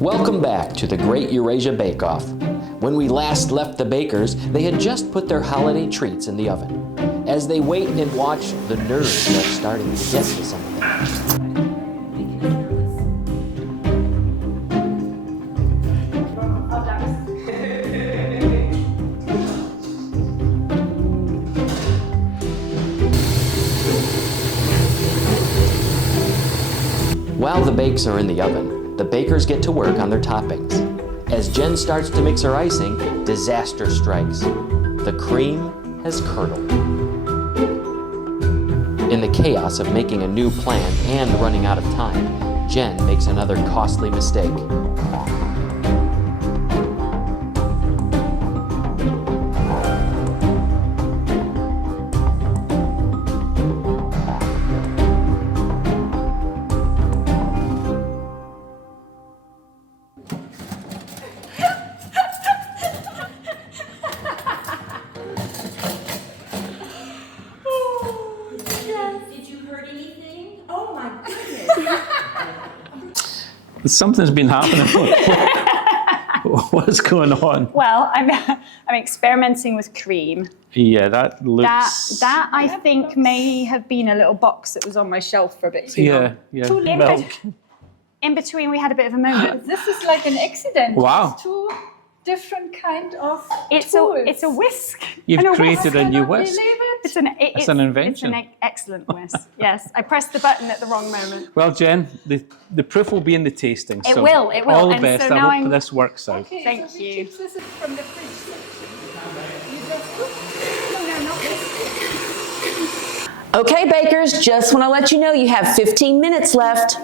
Welcome back to the Great Eurasia Bake Off. When we last left the bakers, they had just put their holiday treats in the oven. As they wait and watch, the nerves are starting to get to some of them. While the bakes are in the oven, the bakers get to work on their toppings. As Jen starts to mix her icing, disaster strikes. The cream has curdled. In the chaos of making a new plan and running out of time, Jen makes another costly mistake. Something's been happening. What's going on? Well, I'm experimenting with cream. Yeah, that looks... That I think may have been a little box that was on my shelf for a bit too long. Yeah. Too Milk. In between, we had a bit of a moment. This is like an accident. Wow. It's two different kind of It's a whisk. You've And a created a new whisk. It's an invention. It's an excellent whisk. Yes, I pressed the button at the wrong moment. Well, Jen, the proof will be in the tasting. It so will. All the And best. so I now hope this works out. Okay, Thank so we you. keep this from the fridge section. You just No, not this. Okay, bakers, just want to let you know you have 15 minutes left.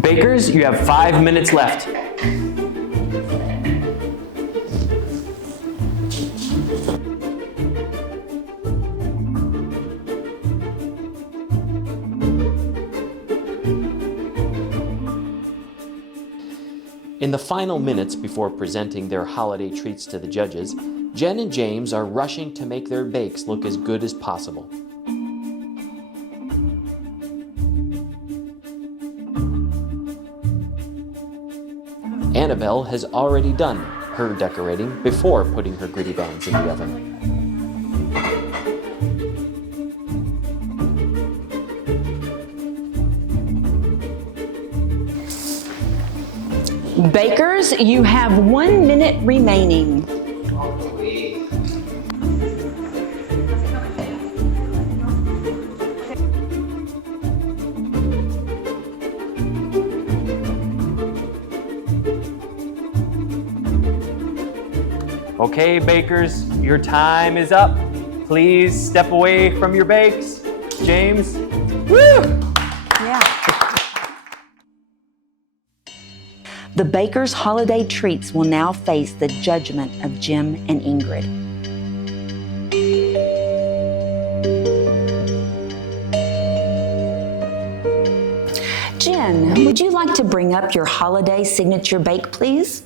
Bakers, you have 5 minutes left. In the final minutes before presenting their holiday treats to the judges, Jen and James are rushing to make their bakes look as good as possible. Annabelle has already done her decorating before putting her gritty bands in the oven. Bakers, you have 1 minute remaining. Okay, bakers, your time is up. Please step away from your bakes. James. Woo! Yeah. The bakers' holiday treats will now face the judgment of Jim and Ingrid. Jen, would you like to bring up your holiday signature bake, please?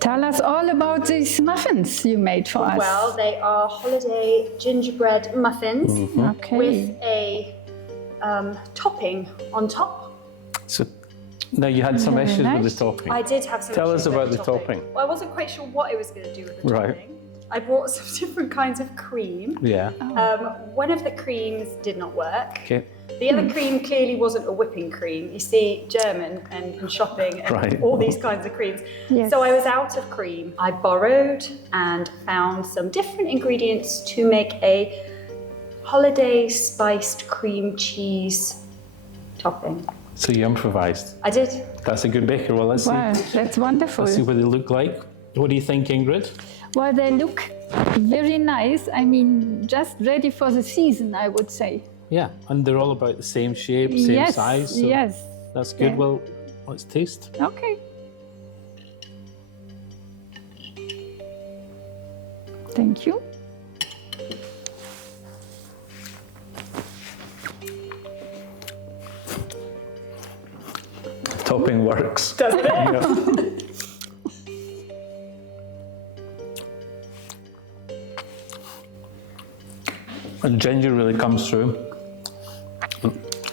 Tell us all about these muffins you made for us. Well, they are holiday gingerbread muffins Okay. with a topping on top. So now you had some Very issues nice. with the topping. I did have some Tell us issues with about the topping. Well, I wasn't quite sure what I was going to do with the Right. topping. I bought some different kinds of cream. Yeah. One of the creams did not work. Okay. The other cream clearly wasn't a whipping cream. You see, German and shopping and Right. all these kinds of creams. Yes. So I was out of cream. I borrowed and found some different ingredients to make a holiday spiced cream cheese topping. So you improvised. I did. That's a good baker. Well, let's Wow, see. that's wonderful. Let's see what they look like. What do you think, Ingrid? Well, they look very nice. I mean, just ready for the season, I would say. Yeah, and they're all about the same shape, same yes, size. So yes. That's good. Yeah. Well, let's taste. Okay. Thank you. Topping works. Does it? Yeah. And ginger really comes through.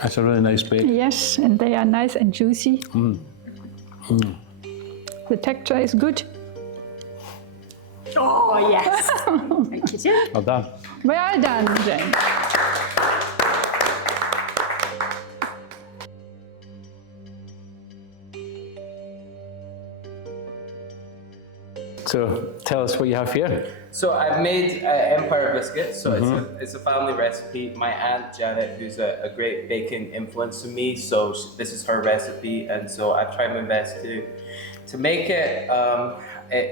That's a really nice bake. Yes, and they are nice and juicy. The texture is good. Oh, yes. Thank you, Jim. Well done. Well done, Jen. So tell us what you have here. So I've made Empire biscuits. So it's a family recipe. My aunt Janet, who's a great baking influence to me, so this is her recipe, and so I've tried my best to make it.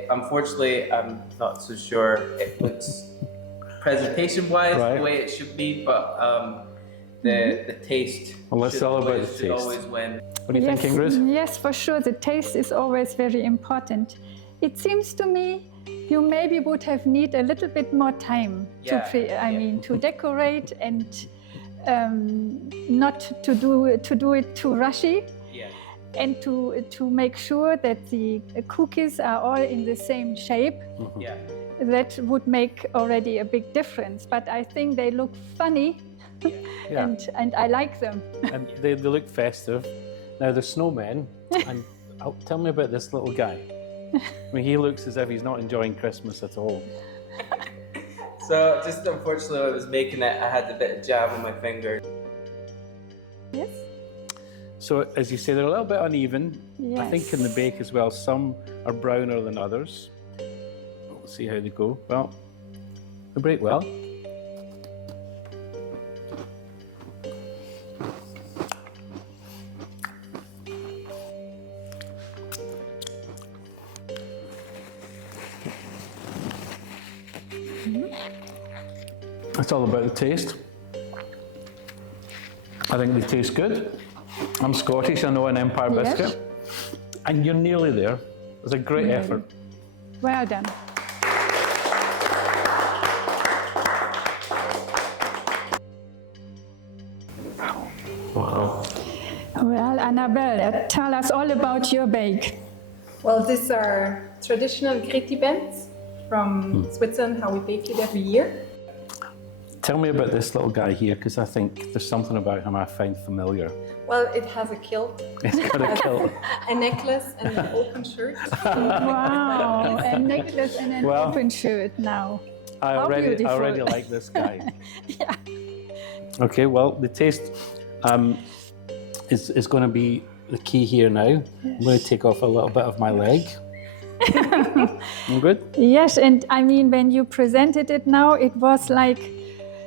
Unfortunately, I'm not so sure it looks presentation-wise Right. the way it should be, but the taste. Well, it's should all about always- the should taste. always win. What do you think, Ingrid? Yes, for sure. The taste is always very important. It seems to me you maybe would have need a little bit more time Yeah, to decorate and not to do it too rushy, Yeah. and to make sure that the cookies are all in the same shape. Yeah. That would make already a big difference. But I think they look funny, Yeah. and I like them. And they look festive. Now, the snowmen, and tell me about this little guy. I mean, he looks as if he's not enjoying Christmas at all. So just unfortunately, when I was making it, I had a bit of jam on my finger. Yes. So, as you say, they're a little bit uneven. I think Yes. in the bake as well, some are browner than others. We'll see how they go. Well, they break well. It's all about the taste. I think they taste good. I'm Scottish, I know an Empire Yes. biscuit. And you're nearly there. It's a great effort. Well done. Wow. Well, Annabelle, tell us all about your bake. Well, these are traditional gritty bends from Switzerland, how we bake it every year. Tell me about this little guy here, because I think there's something about him I find familiar. Well, it has a kilt, He's got a kilt. a necklace, and an open shirt. Wow, a necklace and an Well, open shirt now. I How already beautiful. like this guy. Okay, well, the taste is going to be the key here now. I'm going to take off a little bit of my leg. You good? Yes, and I mean, when you presented it now, it was like,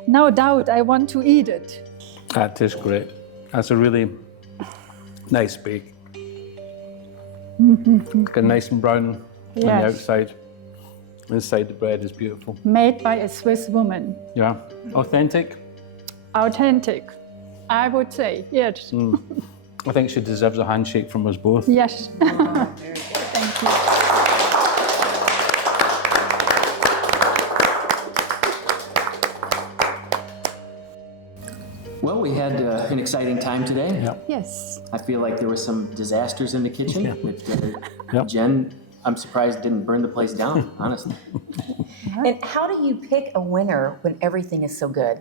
no doubt, I want to eat it. That tastes great. That's a really nice bake. Got nice and brown on the Yes. outside. Inside the bread is beautiful. Made by a Swiss woman. Yeah, authentic. Authentic, I would say, yes. I think she deserves a handshake from us both. Yes. Thank you. Well, we had an exciting time today. Yep. Yes. I feel like there were some disasters in the kitchen. Yep. Jen, I'm surprised didn't burn the place down, honestly. And how do you pick a winner when everything is so good?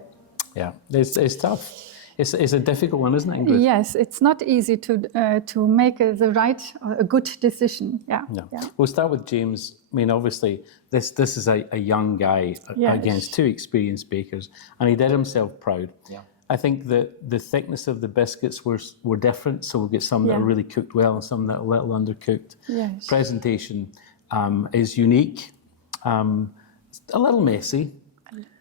Yeah, it's tough. It's a difficult one, isn't it, Ingrid? Yes, it's not easy to make the right, a good decision. Yeah. No. Yeah. We'll start with James. I mean, obviously, this is a young guy Yes. against two experienced bakers, and he did himself proud. Yeah. I think that the thickness of the biscuits were different, so we'll get some that are Yeah. really cooked well and some that are a little undercooked. Yes. Presentation is unique, a little messy,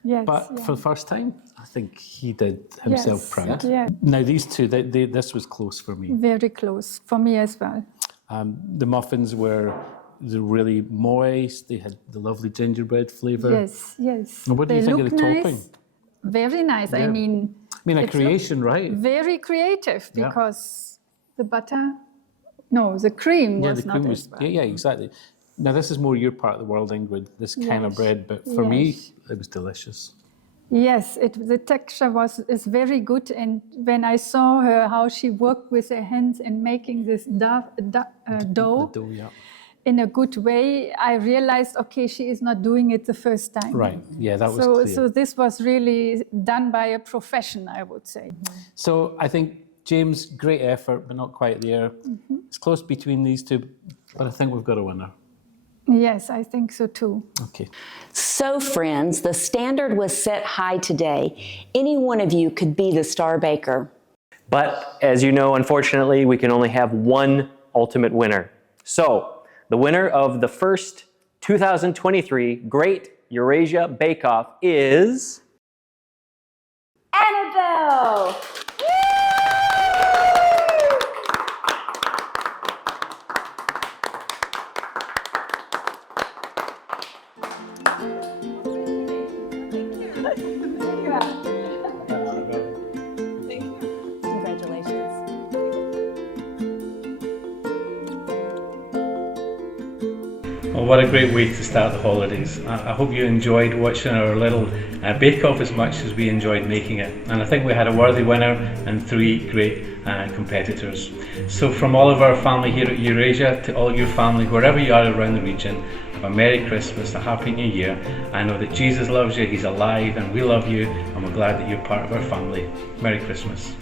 Yes. but yeah. for the first time, I think he did himself Yes, proud. yeah. Now, these two, this was close for me. Very close for me as well. The muffins were really moist. They had the lovely gingerbread flavour. Yes, yes. And what do you They think of look the nice. topping? Very nice. Yeah. I mean, I mean, a It's creation, right? very creative Yeah. because The butter? No, the cream Yeah, was the not cream as was. well. Yeah, exactly. Now this is more your part of the world, Ingrid. This kind of bread, but for me, Yes. it was delicious. Yes, the texture is very good, and when I saw her how she worked with her hands in making this dough The dough, yeah. in a good way, I realized, okay, she is not doing it the first time. Right. Yeah, that was So, clear. so this was really done by a profession, I would say. So I think James, great effort, but not quite there. It's close between these two, but I think we've got a winner. Yes, I think so too. Okay. So, friends, the standard was set high today. Any one of you could be the star baker. But as you know, unfortunately, we can only have one ultimate winner. So, the winner of the first 2023 Great Eurasia Bake Off is... Annabelle! Congratulations. Well, what a great way to start the holidays. I hope you enjoyed watching our little bake-off as much as we enjoyed making it. And I think we had a worthy winner and 3 great competitors. So from all of our family here at Eurasia to all your family, wherever you are around the region, have a Merry Christmas, a Happy New Year. I know that Jesus loves you, He's alive, and we love you, and we're glad that you're part of our family. Merry Christmas.